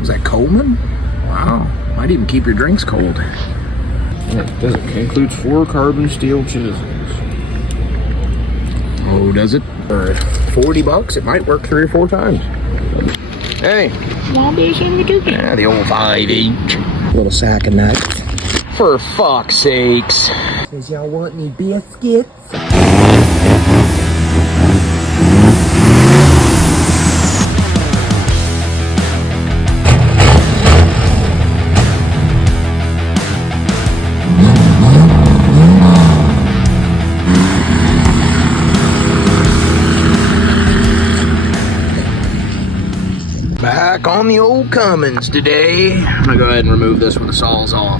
Is that Coleman? Wow. Might even keep your drinks cold. It includes 4 carbon steel chisels. Oh, does it? For 40 bucks, it might work 3 or 4 times. Hey. Yeah, the old 5 each. Little sack of nuts. For fuck's sakes. Does y'all want any biscuits? Back on the old Cummins today. I'm gonna go ahead and remove this with the Sawzall.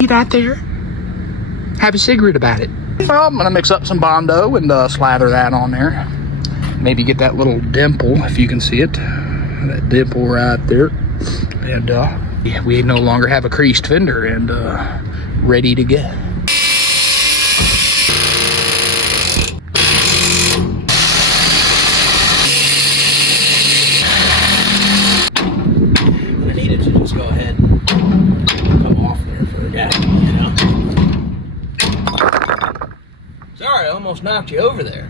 You right there? Have a cigarette about it. Well, I'm gonna mix up some Bondo and slather that on there. Maybe get that little dimple, if you can see it. That dimple right there. And yeah, we no longer have a creased fender and ready to go. I needed to just go ahead and come off there for a gap, you know. Sorry, I almost knocked you over there.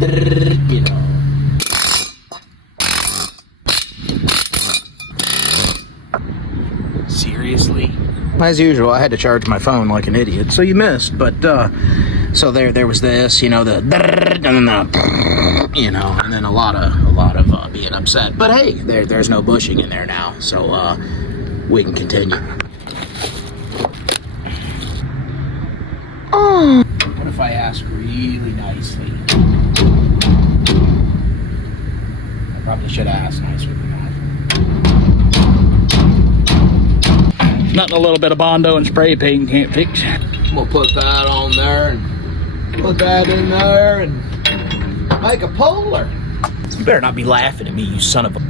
You know. Seriously? As usual, I had to charge my phone like an idiot, so you missed. But so there was this, you know, the and then the, you know, and then a lot of being upset. But hey, there's no bushing in there now, so we can continue. Oh. What if I ask really nicely? I probably should have asked nicer than that. Nothing a little bit of Bondo and spray paint can't fix. We'll put that on there and put that in there and make a polar. You better not be laughing at me, you son of a...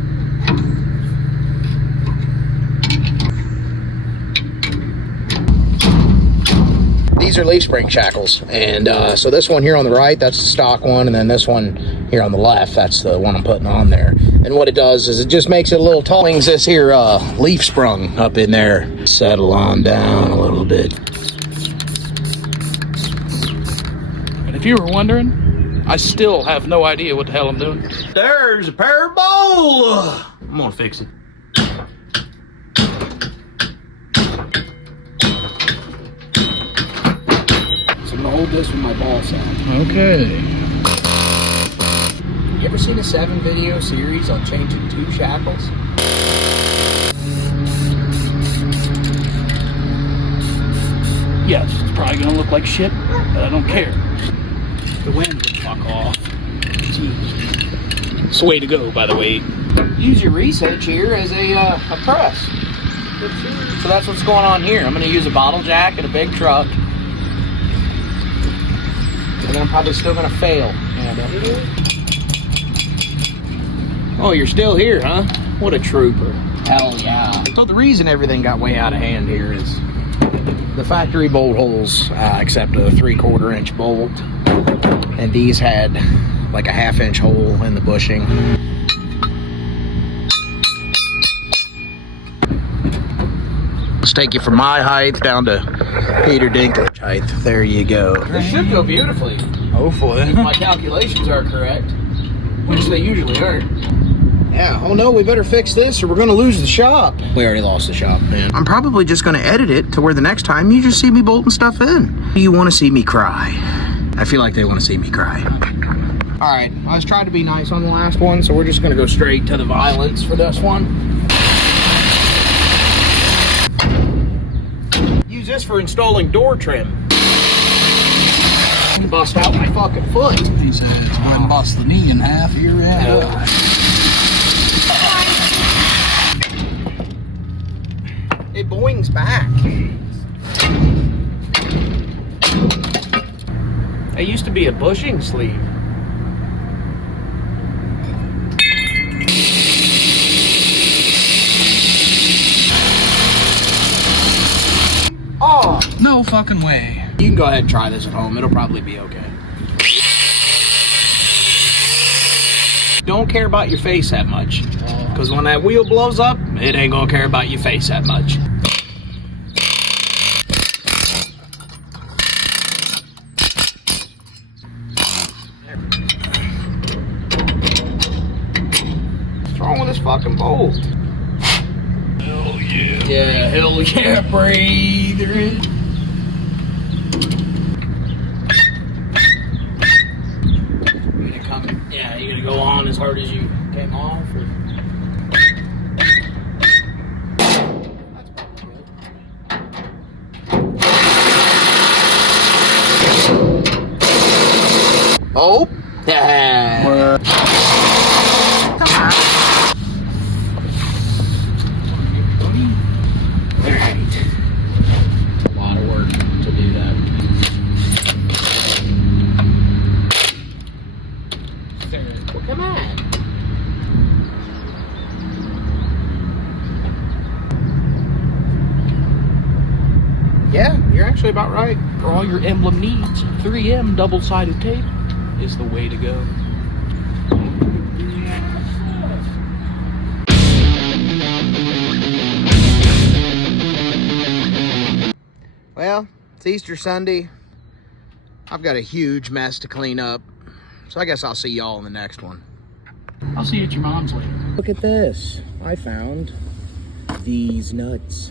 These are leaf spring shackles, and so this one here on the right, that's the stock one, and then this one here on the left, that's the one I'm putting on there. And what it does is it just makes it a little tall. Brings this here leaf sprung up in there. Settle on down a little bit. And if you were wondering, I still have no idea what the hell I'm doing. There's a pair of bowl. I'm gonna fix it. So I'm gonna hold this with my ball sack. Okay. You ever seen a 7-video series on changing 2 shackles? Yes, it's probably gonna look like shit, but I don't care. The wind would fuck off. Jeez. It's the way to go, by the way. Use your reset here as a press. So that's what's going on here. I'm gonna use a bottle jack and a big truck. And then I'm probably still gonna fail. Oh, you're still here, huh? What a trooper. Hell yeah. So the reason everything got way out of hand here is the factory bolt holes accept a 3/4 inch bolt. And these had like a 1/2 inch hole in the bushing. Let's take you from my height down to Peter Dinklage height. There you go. This should go beautifully. Hopefully. If my calculations are correct, which they usually aren't. Yeah, oh no, we better fix this or we're gonna lose the shop. We already lost the shop, man. I'm probably just gonna edit it to where the next time you just see me bolting stuff in. You wanna see me cry? I feel like they wanna see me cry. All right, I was trying to be nice on the last one, so we're just gonna go straight to the violence for this one. Use this for installing door trim. Bust out my fucking foot. He said it's going to bust the knee in half here. Yeah. It boings back. It used to be a bushing sleeve. No fun. fucking way. You can go ahead and try this at home. It'll probably be okay. Don't care about your face that much. Because when that wheel blows up, it ain't gonna care about your face that much. What's wrong with this fucking bolt? Hell yeah. Yeah, hell yeah, breather. Yeah, you gonna go on as hard as you came off? Or? That's probably good. Oh, yeah. Alright. A lot of work to do that. Well, come on. Yeah, you're actually about right. For all your emblem needs, 3M double-sided tape is the way to go. Well, it's Easter Sunday. I've got a huge mess to clean up. So I guess I'll see y'all in the next one. I'll see you at your mom's later. Look at this. I found these nuts.